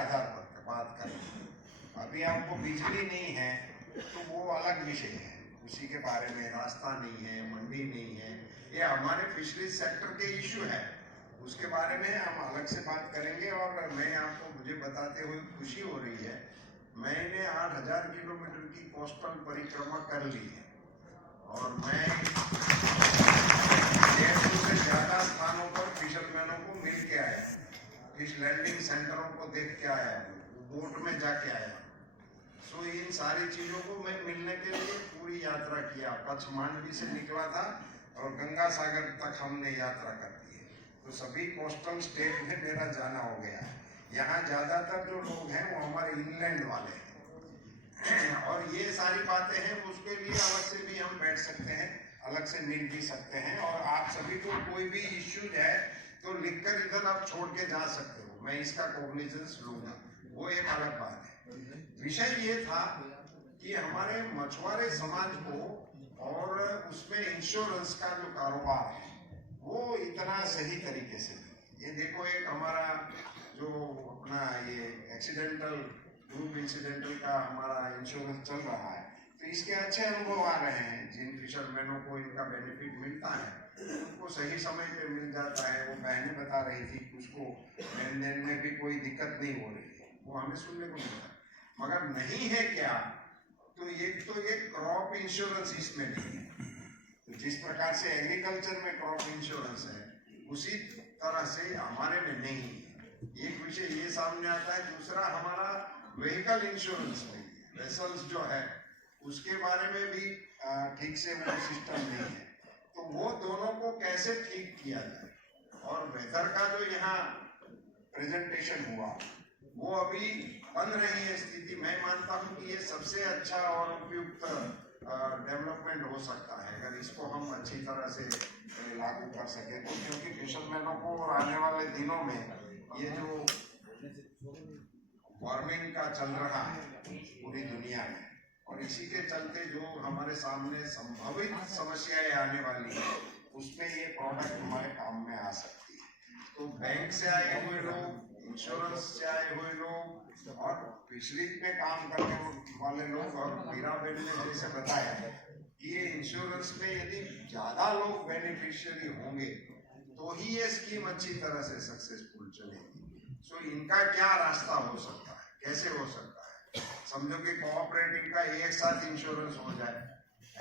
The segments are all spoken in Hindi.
आधार पर बात करें। अभी आपको बिजली नहीं है तो वो अलग विषय है, उसी के बारे में। रास्ता नहीं है, मंडी नहीं है, ये हमारे फिशरीज सेक्टर के इश्यू है, उसके बारे में हम अलग से बात करेंगे। और मैं आपको, मुझे बताते हुए खुशी हो रही है, मैंने 8,000 किलोमीटर की कोस्टल परिक्रमा कर ली है और मैं 150 से ज्यादा स्थानों पर फिशरमैनों को मिल के आया, फिश लैंडिंग सेंटरों को देख के आया, बोट में जाके आया। सो इन सारी चीजों को मैं मिलने के लिए पूरी यात्रा किया। पचमांडवी से निकला था और गंगा सागर तक हमने यात्रा कर दी है। तो सभी कोस्टल स्टेट में मेरा जाना हो गया है। यहाँ ज्यादातर जो लोग हैं वो हमारे इनलैंड वाले हैं और ये सारी बातें हैं, उसके लिए अलग से भी हम बैठ सकते हैं, अलग से मिल भी सकते हैं। और आप सभी को कोई भी इश्यूज है तो लिखकर इधर आप छोड़ के जा सकते हो, मैं इसका कॉग्निजेंस लूंगा, वो एक अलग बात है। विषय ये था कि हमारे मछुआरे समाज को और उसमें इंश्योरेंस का जो कारोबार है वो इतना सही तरीके से, ये देखो एक हमारा जो अपना ये एक्सीडेंटल ग्रुप इंसिडेंटल का हमारा इंश्योरेंस चल रहा है, तो इसके अच्छे अनुभव आ रहे हैं। जिन फिशरमैनों को इनका बेनिफिट मिलता है उनको सही समय पे मिल जाता है। वो बहनें बता रही थी कि उसको लेन देन में भी कोई दिक्कत नहीं हो रही है, वो हमें सुनने को मिलता है। मगर नहीं है क्या, तो ये क्रॉप इंश्योरेंस इसमें नहीं है। तो जिस प्रकार से एग्रीकल्चर में क्रॉप इंश्योरेंस है, उसी तरह से हमारे में नहीं है। एक विषय ये सामने आता है। दूसरा, हमारा व्हीकल इंश्योरेंस नहीं है, वेसल्स जो है उसके बारे में भी ठीक से वो सिस्टम नहीं है। तो वो दोनों को कैसे ठीक किया जाए, और वेदर का जो यहाँ प्रेजेंटेशन हुआ वो अभी बन रही है स्थिति। मैं मानता हूँ कि ये सबसे अच्छा और उपयुक्त डेवलपमेंट हो सकता है अगर इसको हम अच्छी तरह से लागू कर सके तो। क्योंकि फिशरमैनों को आने वाले दिनों में ये जो वार्मिंग का चल रहा है पूरी दुनिया में, और इसी के चलते जो हमारे सामने संभावित समस्याएं आने वाली है, उसमें ये प्रोडक्ट हमारे काम में आ सकती है। तो बैंक से आए हुए लोग, इंश्योरेंस से आए हुए लोग और फिशरीज में काम करने वाले लोग, और मीरा बेन ने जैसे बताया कि ये इंश्योरेंस में यदि ज्यादा लोग बेनिफिशियरी होंगे तो ही ये स्कीम अच्छी तरह से सक्सेसफुल चलेगी। सो इनका क्या रास्ता हो सकता है, कैसे हो सकता है? समझो कि कोऑपरेटिव का एक साथ इंश्योरेंस हो जाए,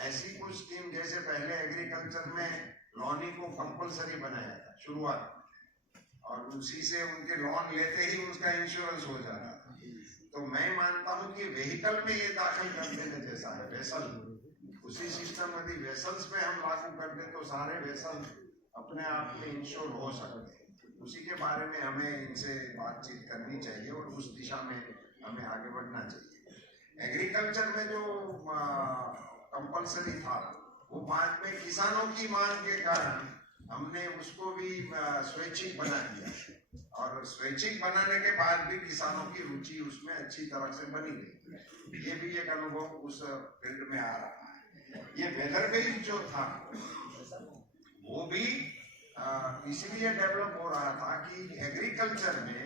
ऐसी कुछ स्कीम जैसे पहले एग्रीकल्चर में लॉनी को कंपलसरी बनाया था शुरुआत, और उसी से उनके लॉन लेते ही उसका इंश्योरेंस हो जाता था। तो मैं मानता हूं कि व्हीकल में ये दाखिल कर देने जैसा है। वेसल, उसी सिस्टम यदि वेसल्स में हम लागू कर दे तो सारे वेसल अपने आप में इंश्योर हो सकते हैं। उसी के बारे में हमें इनसे बातचीत करनी चाहिए और उस दिशा में हमें आगे बढ़ना चाहिए। एग्रीकल्चर में जो कंपलसरी था वो बाद में किसानों की मांग के कारण हमने उसको भी स्वैच्छिक बना दिया, और स्वैच्छिक बनाने के बाद भी किसानों की रुचि उसमें अच्छी तरह से बनी रही। ये भी एक अनुभव उस फील्ड में आ रहा है। ये वेदर बेस्ड जो था वो भी इसलिए डेवलप हो रहा था कि एग्रीकल्चर में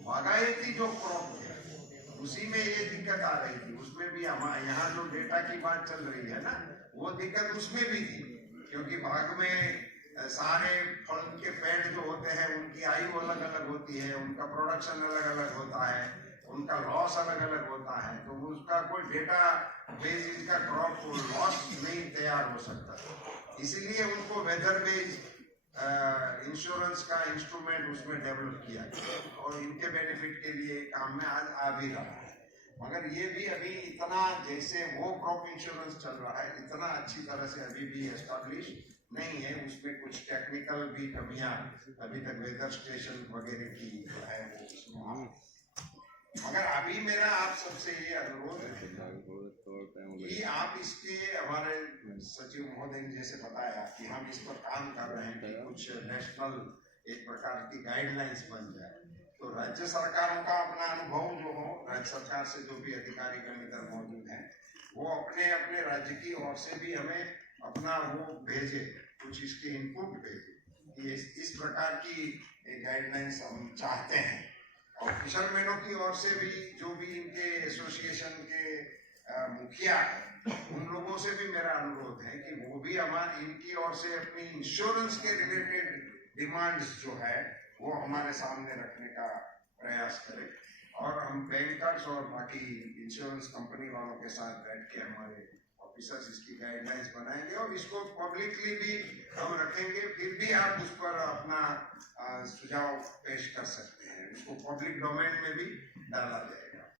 बागायती जो क्रॉप है उसी में ये दिक्कत आ रही थी। उसमें भी हमारे यहाँ जो डेटा की बात चल रही है ना, वो दिक्कत उसमें भी थी, क्योंकि भाग में सारे फल के पेड़ जो होते हैं उनकी आयु अलग अलग होती है, उनका प्रोडक्शन अलग अलग होता है, उनका लॉस अलग अलग होता है। तो उसका कोई डेटा बेस इसका क्रॉप लॉस नहीं तैयार हो सकता, इसीलिए उनको वेदर बेस्ड इंश्योरेंस का इंस्ट्रूमेंट उसमें डेवलप किया गया और इनके बेनिफिट के लिए काम में आज आ भी रहा है। मगर ये भी अभी इतना, जैसे वो क्रॉप इंश्योरेंस चल रहा है, इतना अच्छी तरह से अभी भी एस्टैब्लिश नहीं है। उसमें कुछ टेक्निकल भी कमियां अभी तक वेदर स्टेशन वगैरह की जो है वो उसमें। मगर अभी मेरा आप सबसे ये अनुरोध है कि आप इसके, हमारे सचिव महोदय ने जैसे बताया कि हम इस पर काम कर रहे हैं कि कुछ नेशनल एक प्रकार की गाइडलाइंस बन जाए। तो राज्य सरकारों का अपना अनुभव जो हो, राज्य सरकार से जो भी अधिकारी गण इधर मौजूद हैं वो अपने अपने राज्य की ओर से भी हमें अपना वो भेजे, कुछ इसके इनपुट भेजे कि इस प्रकार की गाइडलाइंस हम चाहते हैं। और फिशरमैनों की ओर से भी जो भी इनके एसोसिएशन के मुखिया है, उन लोगों से भी मेरा अनुरोध है कि वो भी हमारी इनकी ओर से अपनी इंश्योरेंस के रिलेटेड डिमांड्स जो है वो हमारे सामने रखने का प्रयास करें, और हम बैंकर्स और बाकी इंश्योरेंस कंपनी वालों के साथ बैठ के हमारे ऑफिसर्स इसकी गाइडलाइंस बनाएंगे और इसको पब्लिकली भी हम रखेंगे। फिर भी आप उस पर अपना सुझाव पेश कर सकते हैं, इसको पब्लिक डोमेन में भी डाला जाए।